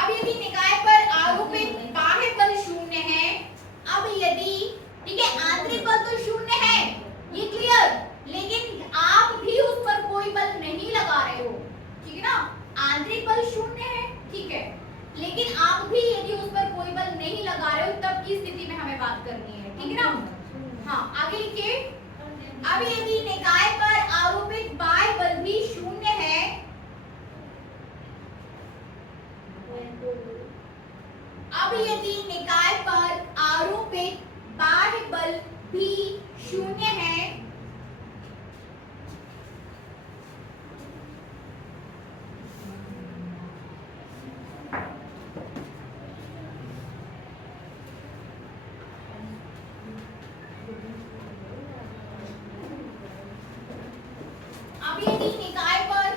अब यदि निकाय पर आरोपित बाह्य बल शून्य है, अब यदि, ठीक है, आंतरिक बल तो शून्य है, ये क्लियर, लेकिन आप भी उस पर कोई बल नहीं लगा रहे हो, ठीक है ना? आंतरिक बल शून्य है, ठीक है, लेकिन आप भी यदि उस पर कोई बल नहीं लगा रहे हो, तब की स्थिति में हमें बात करनी है, ठीक है ना? हाँ, आगे लिखिए। अब यदि निकाय पर आरोपित बाह्य बल भी शून्य है, अब यदि निकाय पर आरोपित बाह्य बल भी शून्य है, अब यदि निकाय पर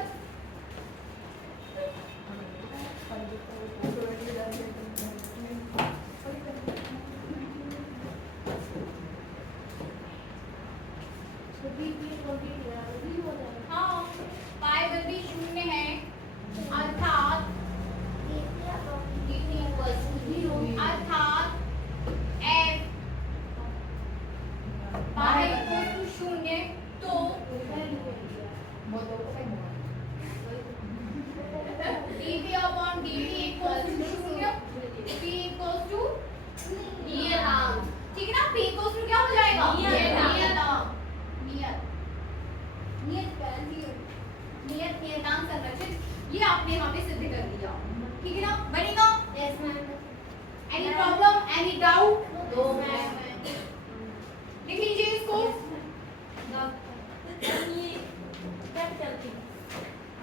हाँ, पाई बल भी शून्य है, अर्थात अर्थात F पाई इक्वल टू शून्य, तो dV upon dt equals to शून्य, P equals to नियत, ठीक है ना? P equals to क्या हो जाएगा? नियतांक संरक्षित, ये आपने यहाँ पे सिद्ध कर दिया, ठीक है ना? बनेगा? Yes ma'am. Any problem, any doubt? No ma'am. लिख लीजिए इसको।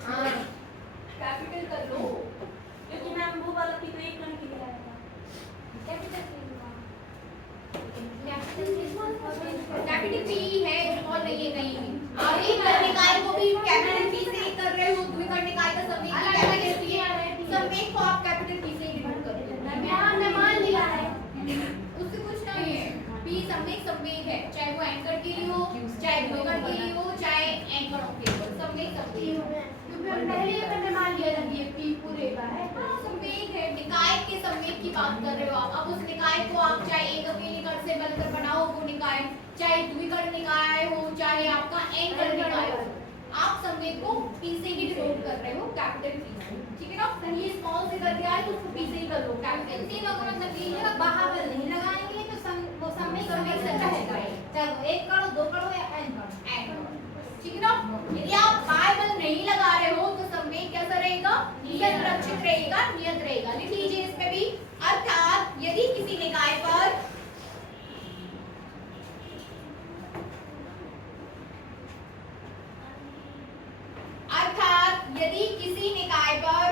हाँ, कैपिटल कर लो, क्योंकि मैम वो वाला भी तो एक कण के लिए आया था। कैपिटल P है और नहीं है कहीं भी। आप एक कर निकाय को भी कैपिटल P से ही कर रहे हो, द्विकर्ण निकाय का समेत कैपिटल P है, समेत को आप कैपिटल P से ही डिनोट कर रहे हो। मैंने मान लिया है। उससे कुछ नहीं है, P समेत समेत है, चाहे वो एंकर के लिए हो, चाहे द्विकर्ण के लिए हो, चाहे एंकरों के लिए हो, समेत समेत है। पहले मैंने मान लिया था कि P पूरे का है। हाँ, समेत है, निकाय के समेत की बात कर रहे हो आप। अब उस निकाय को आप चाहे एक अकेले कण से बनकर बनाओ वो निकाय, चाहे द्विकर्ण निकाय हो, चाहे आपका एंकर निकाय हो, आप समेत को P से ही डिनोट कर रहे हो, कैपिटल P से, ठीक है ना? कहीं स्मॉल से करके आए तो उसको P से ही कर लो, कैपिटल P का मतलब ये है बाहर बल नहीं लगाएंगे तो वो समेत समेत से रहेगा, चाहे एक कण दो कण या n कण, ठीक है ना? यदि आप बाह्य बल नहीं लगा रहे हो तो समेत कैसा रहेगा? संरक्षित रहेगा, नियत रहेगा। लिख लीजिए इसमें भी, अर्थात यदि किसी निकाय पर यदि किसी निकाय पर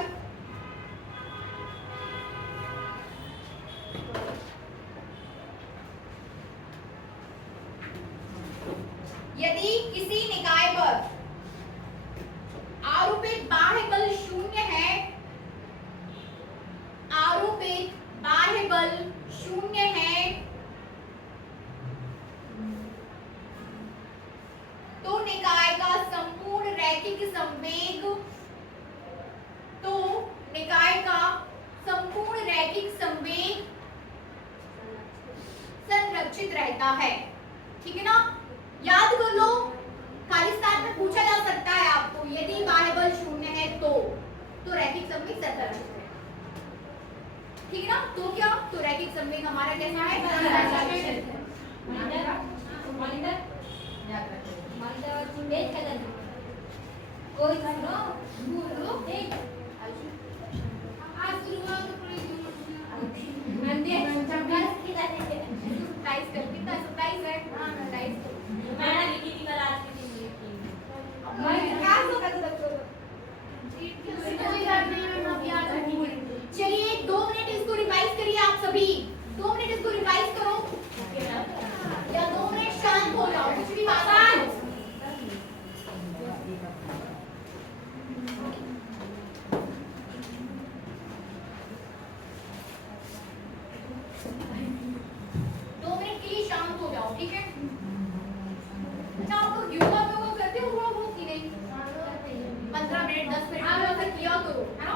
है। ठीक है ना, याद कर लो। खाली स्थान में पूछा जा सकता है आपको, यदि बाह्य बल शून्य है तो रैखिक सममित संरचित है। ठीक है ना, तो क्या, तो रैखिक सममित हमारा कैसा है, चलिए 2 मिनट इसको रिवाइज करिए आप सभी, 2 मिनट इसको रिवाइज करो या 2 मिनट शांत हो जाओ, कुछ भी बात नहीं। ठीक है, अच्छा आप लोग योगा करते हो थोड़ा बहुत की नहीं, 15 मिनट 10 मिनट आप ऐसा किया करो, है ना।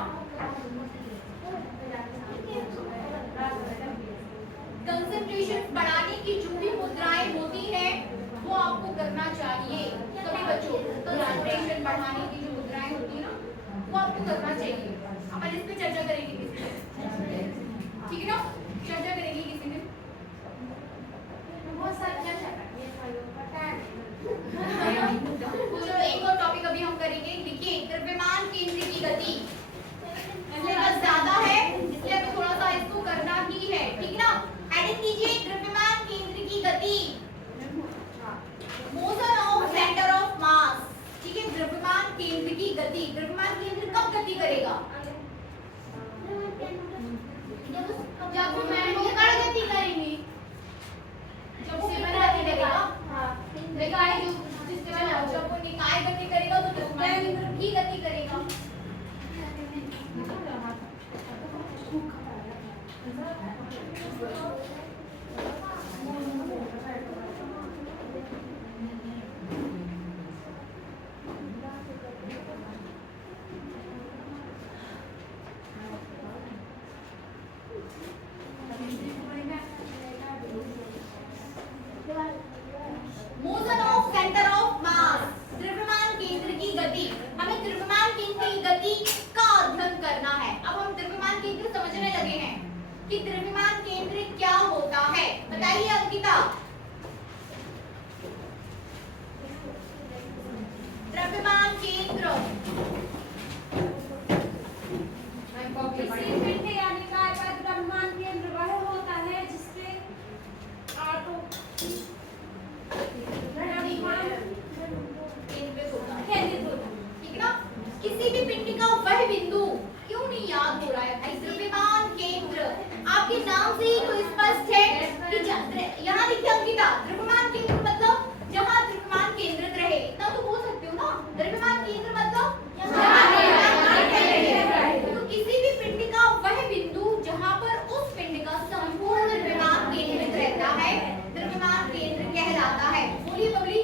कंसंट्रेशन बढ़ाने की जो भी मुद्राएं होती हैं वो आपको करना चाहिए सभी बच्चों। कंसंट्रेशन बढ़ाने की जो मुद्राएं होती है ना वो आपको करना चाहिए। अपन इस पे चर्चा करेंगे किसी दिन, ठीक है ना, चर्चा करेंगे किसी दिन। बहुत सारा क्या चलो एक और टॉपिक अभी हम करेंगे। देखिए द्रव्यमान केंद्र की गति, सिलेबस ज्यादा है इसलिए हमें थोड़ा सा इसको करना ही है, ठीक है ना। हेडिंग कीजिए द्रव्यमान केंद्र की गति, motion of centre of mass. ठीक है, द्रव्यमान केंद्र की गति, द्रव्यमान केंद्र कब गति करेगा, जब मैं निकाय गति करेंगी, जब वो गति करेगा, निकाय जो जब वो निकाय गति करेगा तो द्रव्यमान केंद्र भी गति करेगा। Motion of centre of mass, द्रव्यमान केंद्र की गति। हमें द्रव्यमान केंद्र की गति का अध्ययन करना है। अब हम द्रव्यमान केंद्र समझने लगे हैं कि द्रव्यमान केंद्र क्या होता है, बताइए अंकिता। द्रव्यमान केंद्र किसी पिंड या निकाय का द्रव्यमान केंद्र वह होता है जिसके केंद्रित होता है, ठीक है ना। किसी भी पिंड का वह बिंदु, क्यों नहीं याद हो रहा है भाई, द्रव्यमान केंद्र आपके नाम से ही तो स्पष्ट है कि यहाँ देखिए अंकिता, द्रव्यमान केंद्र मतलब जहाँ द्रव्यमान केंद्रित रहे, इतना तो बोल सकते हो ना। द्रव्यमान केंद्र मतलब तो किसी भी पिंड का वह बिंदु जहाँ पर उस पिंड का संपूर्ण द्रव्यमान केंद्रित रहता है, द्रव्यमान केंद्र कहलाता है। बोलिए बबली।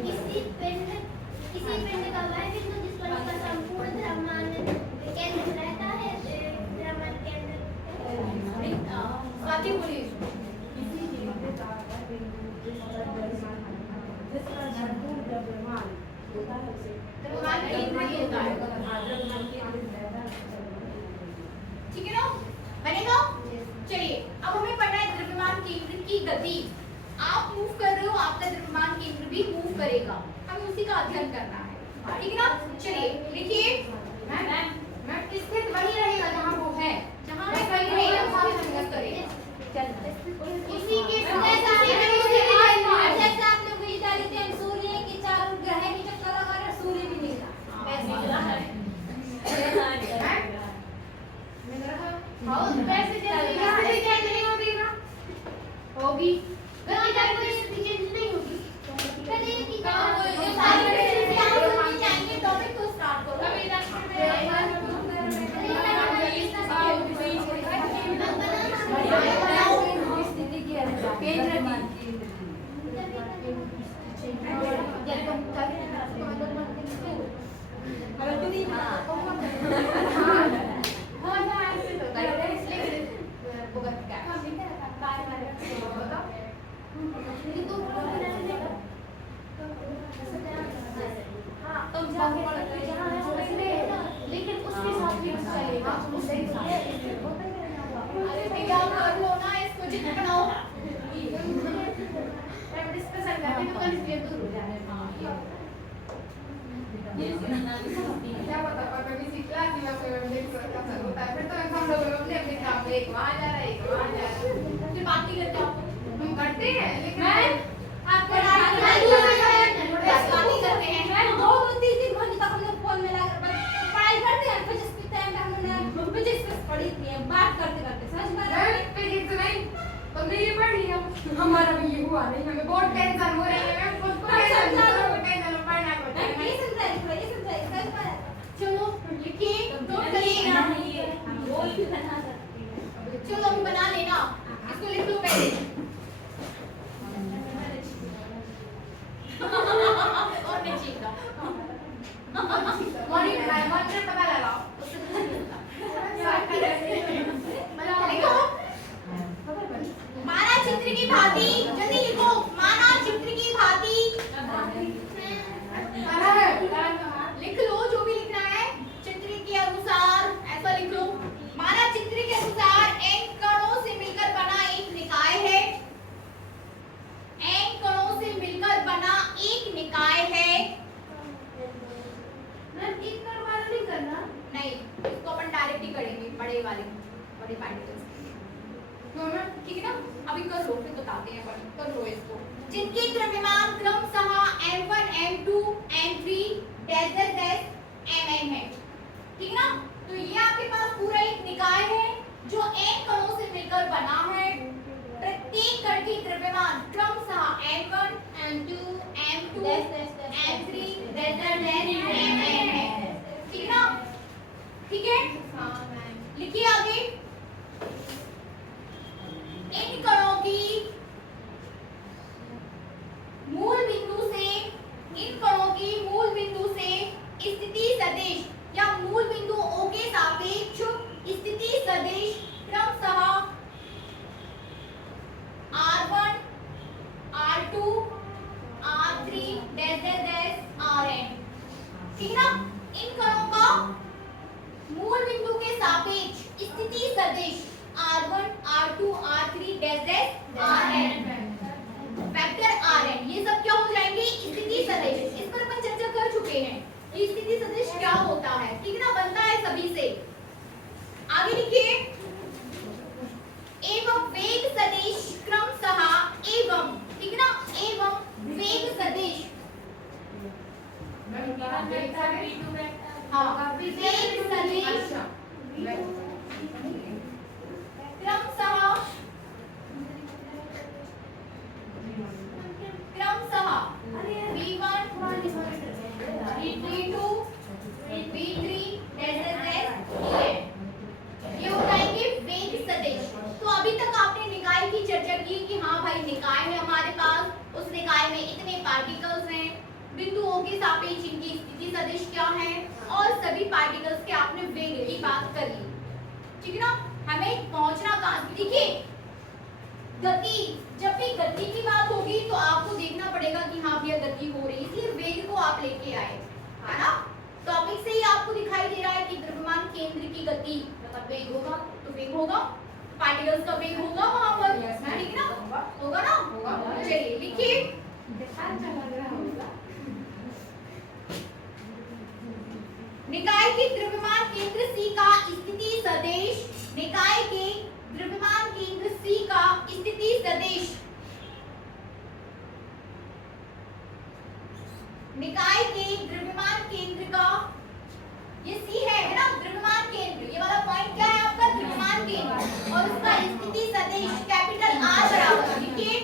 किसी पिंड का वह बिंदु जिस पर उसका संपूर्ण द्रव्यमान केंद्रित रहता है, द्रव्यमान केंद्र। स्वाति बोलिए। द्रव्यमान केंद्र ही होता है, ठीक है ना, बनेगा। चलिए अब हमें पढ़ना है द्रव्यमान केंद्र की गति। आप मूव कर रहे हो, आपका द्रव्यमान केंद्र भी मूव करेगा, हमें उसी का अध्ययन करना है, ठीक है ना। चलिए लिखिए, मैम स्थित वही रहेगा जहाँ वो है, जहाँ है वही रहेगा, वहाँ हम मूव करेंगे। उसी के जैसे आप लोग विचार लेते हैं सूर्य के चारों ग्रह के चक्कर लगा रहे, सूर्य भी नहीं होगी टॉपिक को स्टार्ट करो। केंद्र क्या पता पर किसी क्लास में कोई देख सकता होता है, फिर तो हम लोग अपने अपने काम में एक वहाँ जा रहा है एक वहाँ जा रहा है, फिर बात नहीं करते आप? हम करते हैं लेकिन आपको बात नहीं करते हैं। मैं 2-3 घंटे तक हम लोग फोन में लगा पढ़ाई करते हैं, फिजिक्स के टाइम पे हमने फिजिक्स पढ़ी थी, बात करते करते समझ में आ रहा है? फिजिक्स नहीं तुमने ये पढ़ी है, हमारा भी ये हुआ नहीं, हमें बहुत टेंशन हो रही है, मैं खुद को टेंशन पढ़ना पड़ता है। ये समझाइए समझ में आ रहा है? चलो लिखिए, नोट करिएगा। चलो अभी बना लेना, इसको लिख लो पहले। और नहीं चीखना। मंत्र पता लगाओ। लिखो, माना चित्र की भांति, जल्दी लिखो, माना चित्र की भांति। लिख लो जो भी लिखना है, चित्र के अनुसार ऐसा लिख लो। माना चित्र के अनुसार n कणों से मिलकर बना एक निकाय है। n कणों से मिलकर बना एक निकाय है। नहीं, इसको अपन डायरेक्ट ही करेंगे, बड़े पार्टिकल्स। ठीक है ना? अभी कर लो, फिर बताते हैं अपन। कर लो इसको। जिनके द्रव्यमान क्रमशः m1, m2, m3, dash dash dash mn है। ठीक है ना? तो ये आपके पास पूरा एक निकाय है जो n कणों से मिलकर बना है। प्रत्येक कण की द्रव्यमान क्रमशः m1, m2, m2, m3, dash dash dash mn है। ठीक है ना? ठीक है? लिखिए आगे। इन कणों की मूल बिंदु से, इन कणों की मूल बिंदु से स्थिति सदिश या मूल बिंदु O के सापेक्ष स्थिति सदिश क्रमशः R1, R2, R3, dash dash dash Rn। ठीक है ना? इन कणों का मूल बिंदु के सापेक्ष स्थिति सदिश R1, R2, R3, dash dash Rn, vector Rn, ये सब क्या हो जाएंगे? स्थिति सदिश। इस पर अपन चर्चा कर चुके हैं कि स्थिति सदिश क्या होता है। ठीक है ना? बनता है सभी से। आगे लिखिए, एवं वेग सदिश क्रमशः एवं, ठीक है ना? एवं वेग सदिश, हाँ, वेग सदिश क्रमशः V1, V2, V3, ये हो जाएंगे वेग सदिश। तो अभी तक आपने निकाय की चर्चा की कि हाँ भाई निकाय है हमारे पास, उस निकाय में इतने पार्टिकल्स हैं, बिंदुओं के सापेक्ष इनकी स्थिति सदिश क्या है, और सभी पार्टिकल्स के आपने वेग की बात कर ली। ठीक है ना? हमें पहुंचना कहां? देखिए, गति, जब भी गति की बात होगी तो आपको देखना पड़ेगा कि हाँ भैया गति हो रही है, इसलिए वेग को आप लेके आए, है ना? टॉपिक से ही आपको दिखाई दे रहा है कि द्रव्यमान केंद्र की गति मतलब वेग होगा, तो वेग होगा, पार्टिकल्स का वेग होगा वहां पर। ठीक है ना? होगा ना? होगा। चलिए लिखिए, निकाय के द्रव्यमान केंद्र C का स्थिति सदिश, निकाय के द्रव्यमान केंद्र C का स्थिति सदिश, निकाय के द्रव्यमान केंद्र का, ये C है ना? द्रव्यमान केंद्र, ये वाला पॉइंट क्या है आपका? द्रव्यमान केंद्र, और उसका स्थिति सदिश कैपिटल R बराबर, लिखिए,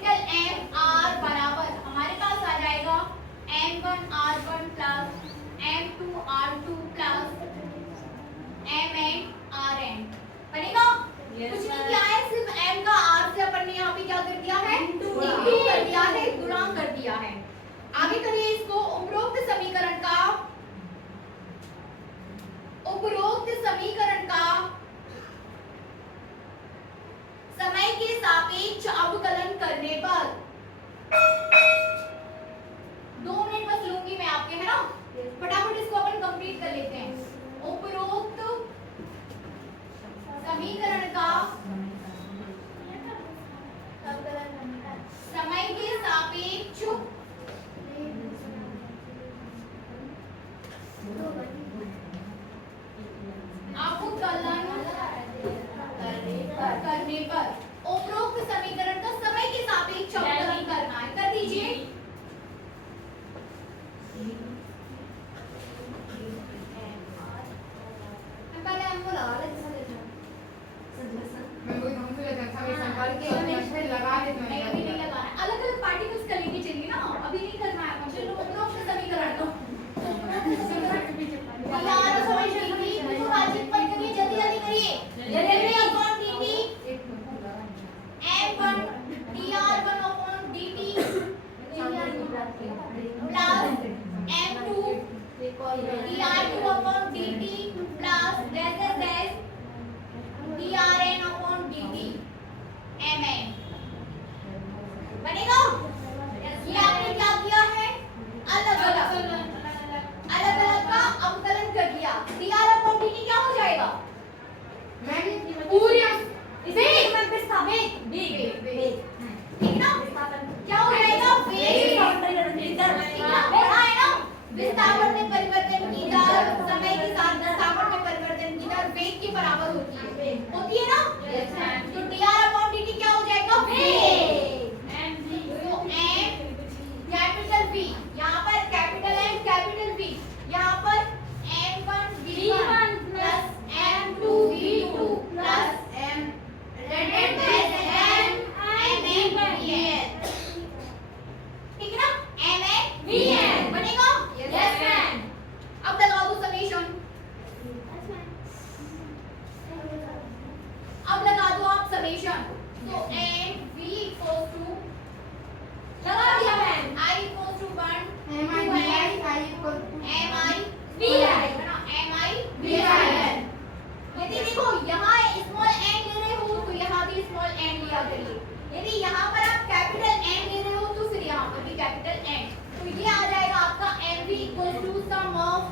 कैपिटल एम आर बराबर हमारे पास आ जाएगा m1 r1 plus m2 r2 plus mn rn बनेगा। कुछ नहीं किया है, सिर्फ m का r से अपन ने यहाँ पे क्या कर दिया है, इंटू कर दिया है, गुणा कर दिया है। आगे करिए इसको। उपरोक्त समीकरण का समय के सापेक्ष अवकलन करने पर 2 मिनट बस लूंगी मैं आपके, है ना, फटाफट इसको अपन कंप्लीट कर लेते हैं। उपरोक्त समीकरण का समय के सापेक्ष अवकलन करने पर उपरोक्त समीकरण का समय के सापेक्ष अवकलन करना है, कर दीजिए। पहले हमको लगा लेते हैं, मैं कोई हमसे लेते हैं सब संभाल के फिर लगा देते हैं। अभी नहीं लगाना है, अलग अलग पार्टिकल्स का लेके चलिए ना, अभी नहीं करना है। चलो उपरोक्त समीकरण को यार समीकरण की विभाजित पर करिए, जल्दी जल्दी करिए, जल्दी upon dt m1 dr1 upon dt plus m2 dr2 upon dt plus dash drn upon dt mn बनेगा। ये आपने क्या किया है, अलग अलग का अवकलन कर दिया। dr अपॉन dt क्या हो जाएगा, मैंने पूरी वेग में विस्थापित, वेग ठीक ना, क्या हो जाएगा, वेग पढ़ा है ना, विस्थापन में परिवर्तन की दर समय के साथ विस्थापन में परिवर्तन की दर वेग के बराबर होती है ना। तो dr अपॉन dt क्या हो जाएगा, वेग। तो m कैपिटल V, यहाँ पर कैपिटल M कैपिटल V, यहाँ पर m1 v1 plus m2 v2 plus m mn vn, ठीक है ना, mn vn बनेगा। Yes ma'am. अब लगा दो समीकरण, अब लगा दो आप समीकरण। तो m v इक्वल्स टू, लगा दिया ma'am, I equals to 1 mi mi vi बना mi vi। यदि देखो यहाँ स्मॉल n ले रहे हो तो यहाँ भी स्मॉल n लिया करिए, यदि यहाँ पर आप कैपिटल N ले रहे हो तो फिर यहाँ पर भी कैपिटल N। तो ये आ जाएगा आपका mv equals to sum of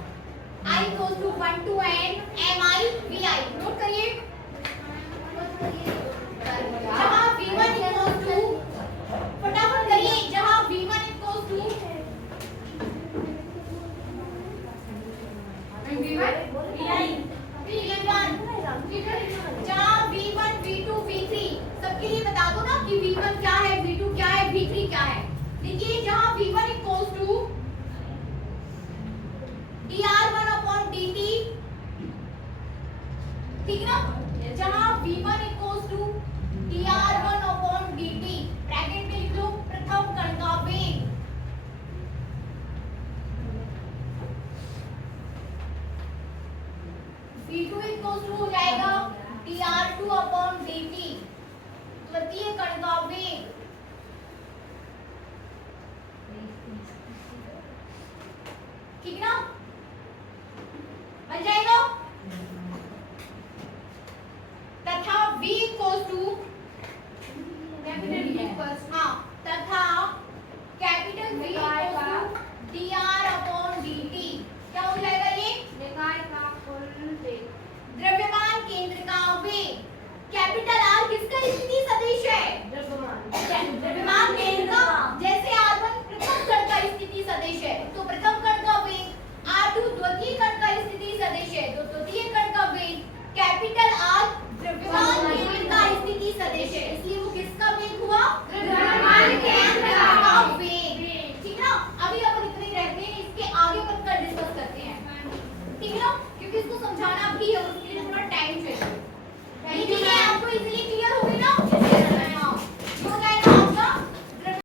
I equals to 1 to n mi vi। Note करिए।